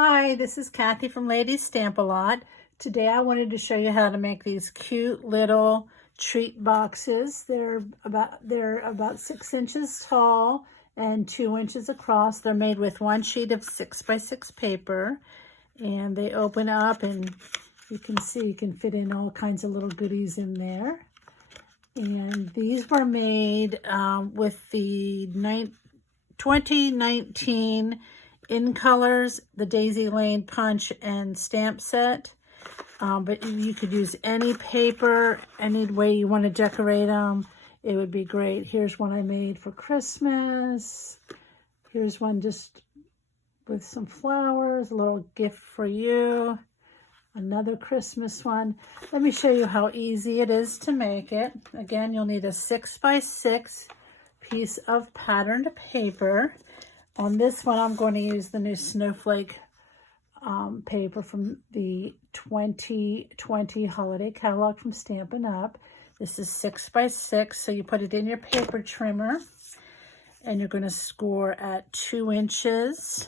Hi, this is Kathy from Ladies Stamp-A-Lot. Today I wanted to show you how to make these cute little treat boxes. They're about 6 inches tall and 2 inches across. They're made with one sheet of 6x6 paper, and they open up, and you can see you can fit in all kinds of little goodies in there. And these were made with the 2019 In Colors, the Daisy Lane Punch and Stamp Set. But you could use any paper, any way you want to decorate them. It would be great. Here's one I made for Christmas. Here's one just with some flowers, a little gift for you. Another Christmas one. Let me show you how easy it is to make it. Again, you'll need a 6x6 piece of patterned paper. On this one, I'm going to use the new Snowflake paper from the 2020 holiday catalog from Stampin' Up. This is 6x6, so you put it in your paper trimmer, and you're going to score at 2 inches.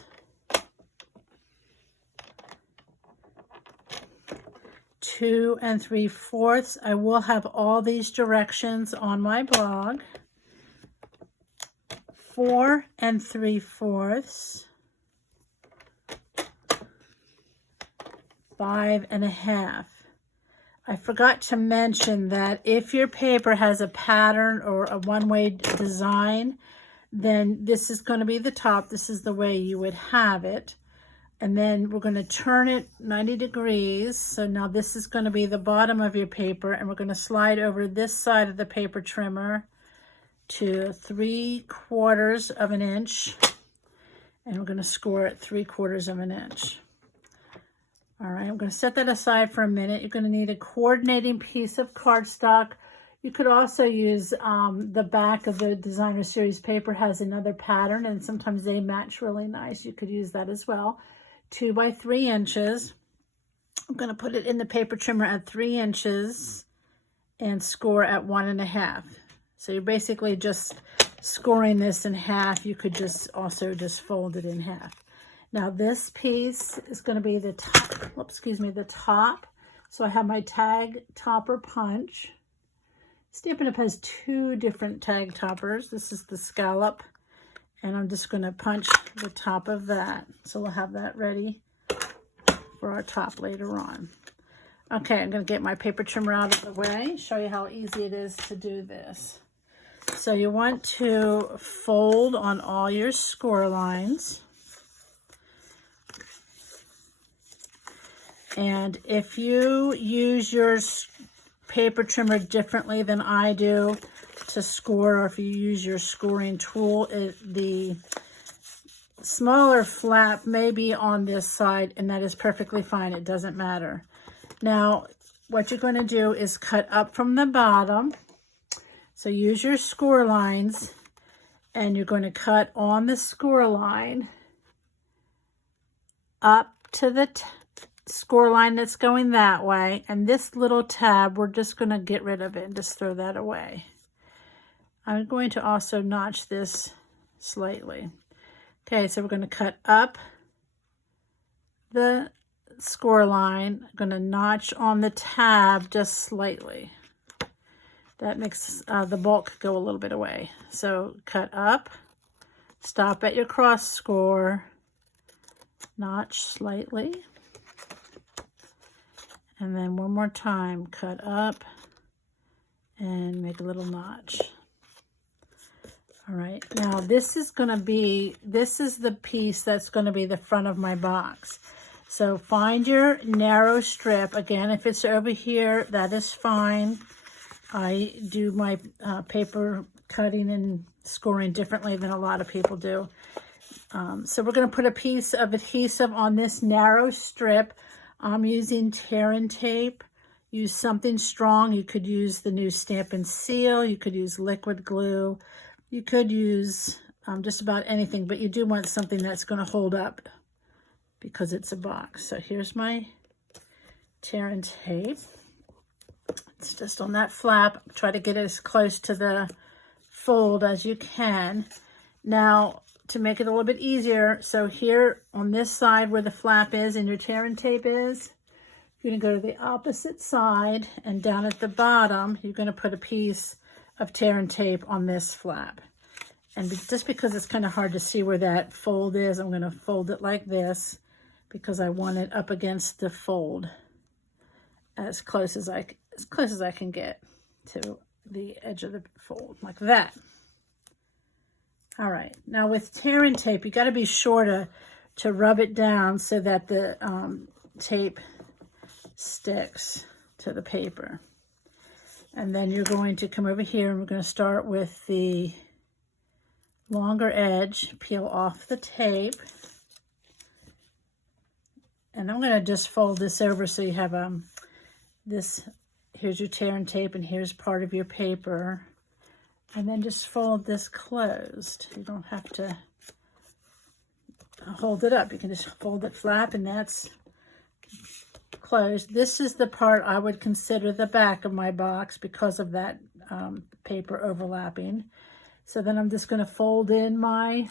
Two and 3/4. I will have all these directions on my blog. 4 and 3/4. 5 1/2. I forgot to mention that if your paper has a pattern or a one-way design, then this is going to be the top. This is the way you would have it. And then we're going to turn it 90 degrees. So now this is going to be the bottom of your paper, and we're going to slide over this side of the paper trimmer to 3/4 of an inch, and we're going to score at 3/4 of an inch. All right, I'm going to set that aside for a minute. You're going to need a coordinating piece of cardstock. You could also use the back of the Designer Series paper has another pattern, and sometimes they match really nice. You could use that as well. 2 by 3 inches. I'm going to put it in the paper trimmer at 3 inches and score at 1 1/2. So you're basically just scoring this in half. You could just also just fold it in half. Now this piece is going to be the top, the top. So I have my tag topper punch. Stampin' Up! Has 2 different tag toppers. This is the scallop, and I'm just going to punch the top of that. So we'll have that ready for our top later on. Okay, I'm going to get my paper trimmer out of the way, show you how easy it is to do this. So you want to fold on all your score lines. And if you use your paper trimmer differently than I do to score, or if you use your scoring tool, the smaller flap may be on this side, and that is perfectly fine. It doesn't matter. Now, what you're going to do is cut up from the bottom. So use your score lines, and you're going to cut on the score line up to the score line that's going that way. And this little tab, we're just going to get rid of it and just throw that away. I'm going to also notch this slightly. Okay, so we're going to cut up the score line. I'm going to notch on the tab just slightly. That makes the bulk go a little bit away. So cut up, stop at your cross score, notch slightly, and then one more time, cut up and make a little notch. All right, now this is the piece that's going to be the front of my box. So find your narrow strip. Again, if it's over here, that is fine. I do my paper cutting and scoring differently than a lot of people do. So we're going to put a piece of adhesive on this narrow strip. I'm using tear and tape. Use something strong. You could use the new Stampin' Seal. You could use liquid glue. You could use just about anything, but you do want something that's going to hold up because it's a box. So here's my tear and tape. It's just on that flap. Try to get it as close to the fold as you can. Now, to make it a little bit easier, so here on this side where the flap is and your tear and tape is, you're going to go to the opposite side, and down at the bottom, you're going to put a piece of tear and tape on this flap. And just because it's kind of hard to see where that fold is, I'm going to fold it like this because I want it up against the fold as close as I can get to the edge of the fold, like that. All right, now with tear and tape, you got to be sure to rub it down so that the tape sticks to the paper. And then you're going to come over here, and we're going to start with the longer edge, peel off the tape. And I'm going to just fold this over so you have here's your tear and tape, and here's part of your paper. And then just fold this closed. You don't have to hold it up. You can just fold it flat, and that's closed. This is the part I would consider the back of my box because of that paper overlapping. So then I'm just going to fold in my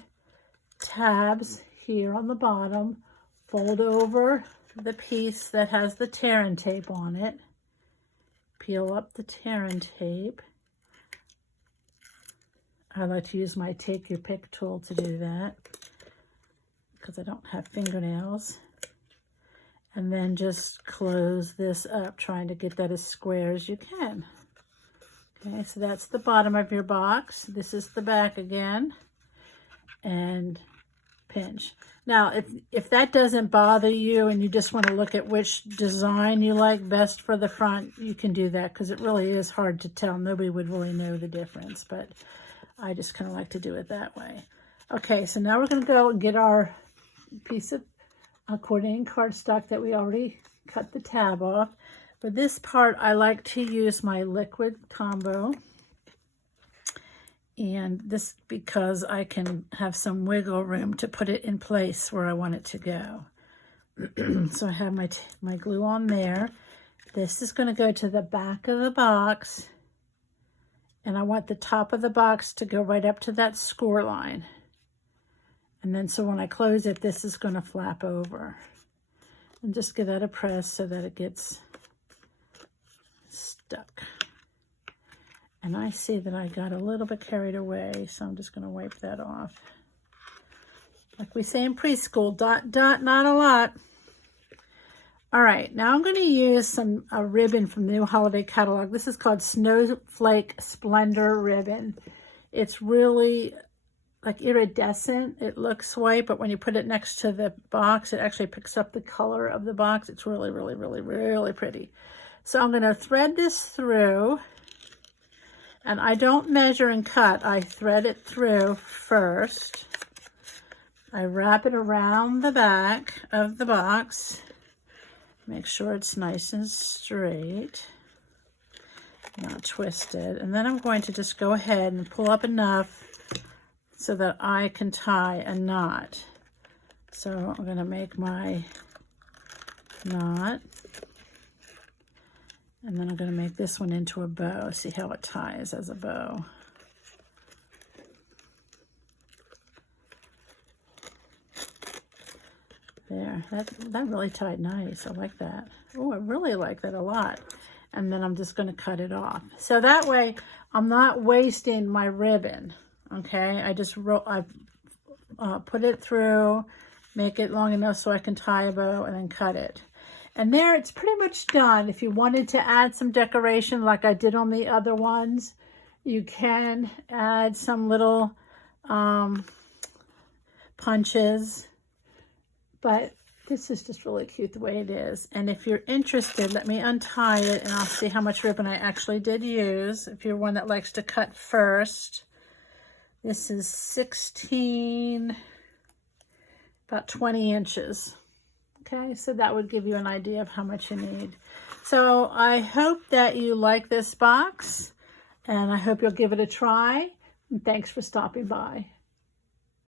tabs here on the bottom, fold over the piece that has the tear and tape on it, peel up the tear and tape. I like to use my take your pick tool to do that because I don't have fingernails. And then just close this up, trying to get that as square as you can. Okay, so that's the bottom of your box. This is the back again. And pinch. Now, if that doesn't bother you and you just want to look at which design you like best for the front, you can do that because it really is hard to tell. Nobody would really know the difference, but I just kind of like to do it that way. Okay, so now we're going to go and get our piece of accordion cardstock that we already cut the tab off. For this part, I like to use my liquid combo. And this because I can have some wiggle room to put it in place where I want it to go. So I have my glue on there. This is going to go to the back of the box. And I want the top of the box to go right up to that score line. And then so when I close it, this is going to flap over. And just give that a press so that it gets stuck. And I see that I got a little bit carried away, so I'm just going to wipe that off. Like we say in preschool, dot, dot, not a lot. All right, now I'm going to use a ribbon from the new holiday catalog. This is called Snowflake Splendor Ribbon. It's really like iridescent. It looks white, but when you put it next to the box, it actually picks up the color of the box. It's really, really, really, really pretty. So I'm going to thread this through. And I don't measure and cut. I thread it through first. I wrap it around the back of the box. Make sure it's nice and straight, not twisted. And then I'm going to just go ahead and pull up enough so that I can tie a knot. So I'm going to make my knot. And then I'm going to make this one into a bow. See how it ties as a bow. There, that really tied nice. I like that. Oh, I really like that a lot. And then I'm just going to cut it off. So that way I'm not wasting my ribbon. Okay, I just put it through, make it long enough so I can tie a bow, and then cut it. And there, it's pretty much done. If you wanted to add some decoration like I did on the other ones, you can add some little punches. But this is just really cute the way it is. And if you're interested, let me untie it and I'll see how much ribbon I actually did use. If you're one that likes to cut first, this is 16, about 20 inches. Okay, so that would give you an idea of how much you need. So I hope that you like this box, and I hope you'll give it a try. And thanks for stopping by.